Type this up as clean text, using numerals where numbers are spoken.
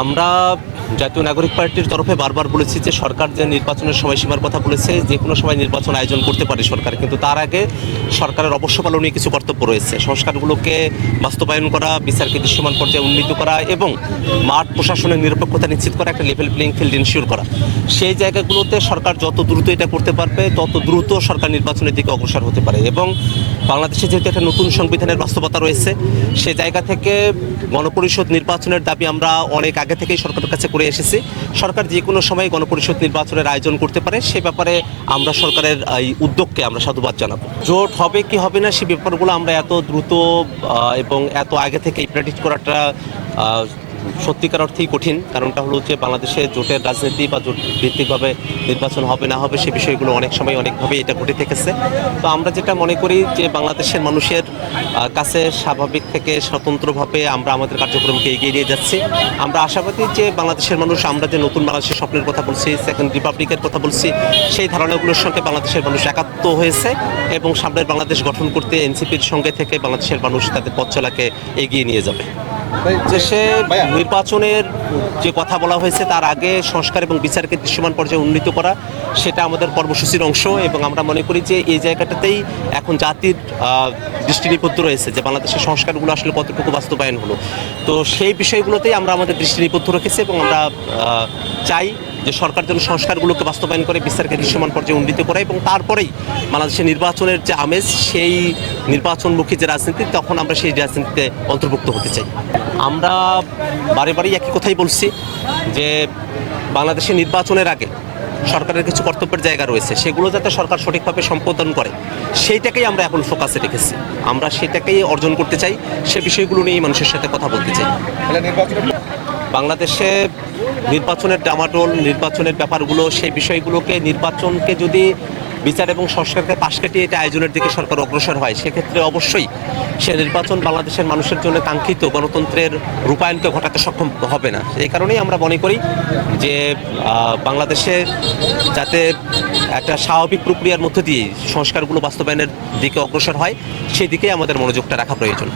আমরা জাতীয় নাগরিক পার্টির তরফে বারবার বলেছি যে সরকার যে নির্বাচনের সময়সীমার কথা বলেছে, যে কোনো সময় নির্বাচন আয়োজন করতে পারে সরকার, কিন্তু তার আগে সরকারের অবশ্য পালনীয় কিছু কর্তব্য রয়েছে। সংস্কারগুলোকে বাস্তবায়ন করা, বিচারকে দৃশ্যমান পর্যায়ে উন্নীত করা এবং মাঠ প্রশাসনের নিরপেক্ষতা নিশ্চিত করা, একটা লেভেল প্লেইং ফিল্ড ইনশিওর করা। সেই জায়গাগুলোতে সরকার যত দ্রুত এটা করতে পারবে তত দ্রুত সরকার নির্বাচনের দিকে অগ্রসর হতে পারে। এবং বাংলাদেশে যেহেতু একটা নতুন সংবিধানের বাস্তবতা রয়েছে, সে জায়গা থেকে গণপরিষদ নির্বাচনের দাবি আমরা অনেক আগে থেকেই সরকারের কাছে করে এসেছি। সরকার যে কোনো সময় গণপরিষদ নির্বাচনের আয়োজন করতে পারে, সে ব্যাপারে আমরা সরকারের এই উদ্যোগকে আমরা সাধুবাদ জানাবো। জোট হবে কি হবে না সে ব্যাপারগুলো আমরা এত দ্রুত এবং এত আগে থেকে প্রেডিক্ট করাটা সত্যিকার অর্থেই কঠিন। কারণটা হলো যে বাংলাদেশে জোটের রাজনীতি বা জোট ভিত্তিকভাবে নির্বাচন হবে না হবে সে বিষয়গুলো অনেক সময় অনেকভাবে এটা ঘটে থেকেছে। তো আমরা যেটা মনে করি যে বাংলাদেশের মানুষের কাছে স্বাভাবিক থেকে স্বতন্ত্রভাবে আমরা আমাদের কার্যক্রমকে এগিয়ে নিয়ে যাচ্ছি। আমরা আশাবাদী যে বাংলাদেশের মানুষ, আমরা যে নতুন বাংলাদেশের স্বপ্নের কথা বলছি, সেকেন্ড রিপাবলিকের কথা বলছি, সেই ধারণাগুলোর সঙ্গে বাংলাদেশের মানুষ একাত্ম হয়েছে এবং সামনের বাংলাদেশ গঠন করতে এনসিপির সঙ্গে থেকে বাংলাদেশের মানুষ তাদের পথ চলাকে এগিয়ে নিয়ে যাবে। দেশে নির্বাচনের যে কথা বলা হয়েছে তার আগে সংস্কার এবং বিচারকে দৃশ্যমান পর্যায়ে উন্নীত করা, সেটা আমাদের কর্মসূচির অংশ এবং আমরা মনে করি যে এই জায়গাটাতেই এখন জাতির দৃষ্টি নিবদ্ধ রয়েছে যে বাংলাদেশের সংস্কারগুলো আসলে কতটুকু বাস্তবায়ন হলো। তো সেই বিষয়গুলোতেই আমরা আমাদের দৃষ্টি নিবদ্ধ রেখেছি এবং আমরা চাই যে সরকার যেন সংস্কারগুলোকে বাস্তবায়ন করে, বিচারকে দৃশ্যমান পর্যায়ে উন্নীত করে এবং তারপরেই বাংলাদেশের নির্বাচনের যে আমেজ, সেই নির্বাচনমুখী যে রাজনীতি, তখন আমরা সেই রাজনীতিতে অন্তর্ভুক্ত হতে চাই। আমরা বারে বারেই একই কথাই বলছি যে বাংলাদেশের নির্বাচনের আগে সরকারের কিছু কর্তব্যের জায়গা রয়েছে, সেগুলো যাতে সরকার সঠিকভাবে সম্পাদন করে সেইটাকেই আমরা এখন ফোকাসে রেখেছি। আমরা সেটাকেই অর্জন করতে চাই, সে বিষয়গুলো নিয়েই মানুষের সাথে কথা বলতে চাই। বাংলাদেশে নির্বাচনের ডামাডোল, নির্বাচনের ব্যাপারগুলো, সেই বিষয়গুলোকে, নির্বাচনকে যদি বিচার এবং সংস্কারকে পাশ কাটিয়ে এটা আয়োজনের দিকে সরকার অগ্রসর হয়, সেক্ষেত্রে অবশ্যই সে নির্বাচন বাংলাদেশের মানুষের জন্য কাঙ্ক্ষিত গণতন্ত্রের রূপায়ণকে ঘটাতে সক্ষম হবে না। এই কারণেই আমরা মনে করি যে বাংলাদেশে যাতে একটা স্বাভাবিক প্রক্রিয়ার মধ্য দিয়ে সংস্কারগুলো বাস্তবায়নের দিকে অগ্রসর হয়, সেই দিকেই আমাদের মনোযোগটা রাখা প্রয়োজন।